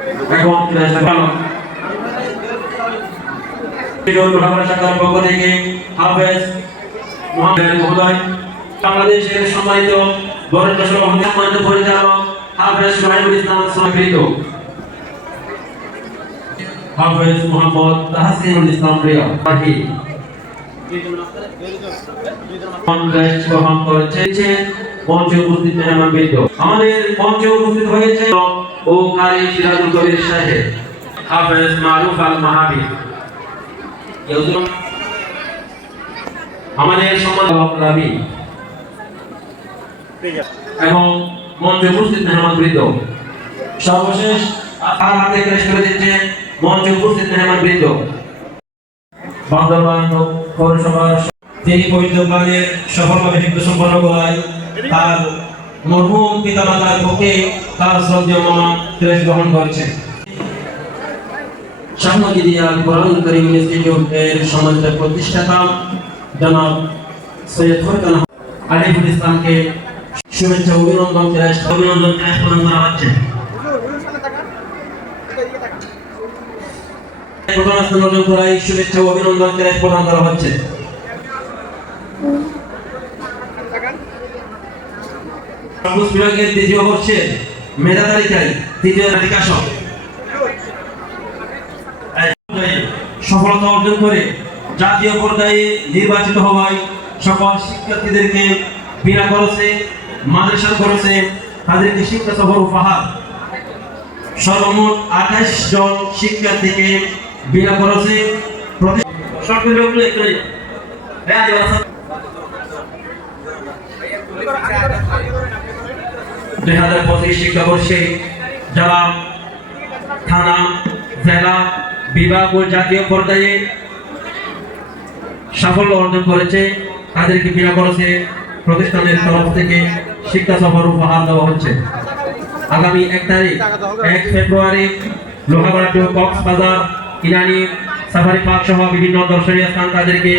এবং শাখার পক্ষ থেকে হাফেজ মোহাম্মদ মহোদয়, বাংলাদেশের সম্মানিত বরেণ্য সভাপতি সম্মানিত পরিচালক হাফেজ সোহাইবুল ইসলাম সমৃদ্ধ, হাফেজ মোহাম্মদ তাহসিনুল ইসলাম রিয়া পাহি মঞ্চে উপস্থিত মেহমানবৃন্দ, আমাদের মঞ্চে উপস্থিত হয়েছে ও কারি সিরাজুল কবির সাহেব, হাফেজ মারুফ আল মাহাবি, আমাদের সম্মানিত রাবি এবং মঞ্চে উপস্থিত মেহমানবৃন্দ। সর্বশেষ তার হাতে ক্রেশ করে দিচ্ছে মঞ্চে উপস্থিত মেহমানবৃন্দ। বান্দরবান পৌরসভার তিনি পবিত্র প্রাণের সফলভাবে মৃত্যু সম্পন্ন করায় তার মরহুম পিতামাতার পক্ষে তার শ্রদ্ধেয় মামা ক্রেশ গ্রহণ করেছেন। শাহনগিরিয়া কোরআন কারীম ইনস্টিটিউট এর সম্মানিত প্রতিষ্ঠাতা জনাব সৈয়দ ফরকান আলিফুল ইসলামকে শুভেচ্ছা অভিনন্দন প্রদান করা হচ্ছে। ঘটনাস্থল অর্জন করায় শুভেচ্ছা অভিনন্দন প্রদান করা হচ্ছে। বিভাগের দ্বিতীয় বর্ষের মেধা তালিকায় তৃতীয় তালিকা সফলতা অর্জন করে জাতীয় পর্যায়ে নির্বাচিত হওয়ায় সকল শিক্ষার্থীদেরকে বিনা খরচে মাদ্রাসার খরচে তাদেরকে শিক্ষা সফর উপহার। সর্বমোট 28 জন শিক্ষার্থীকে বিনা খরচে 2025 শিক্ষাবর্ষে যারা থানা, জেলা, বিভাগ ও জাতীয় পর্যায়ে সাফল্য অর্জন করেছে তাদেরকে বিনা খরচে প্রতিষ্ঠানের তরফ থেকে শিক্ষা সফর উপহার দেওয়া হচ্ছে। আগামী 1 ফেব্রুয়ারি লোহাগড়া টু কক্সবাজার, ইরানি, সাফারি পার্ক সহ বিভিন্ন দর্শনীয় স্থান তাদেরকে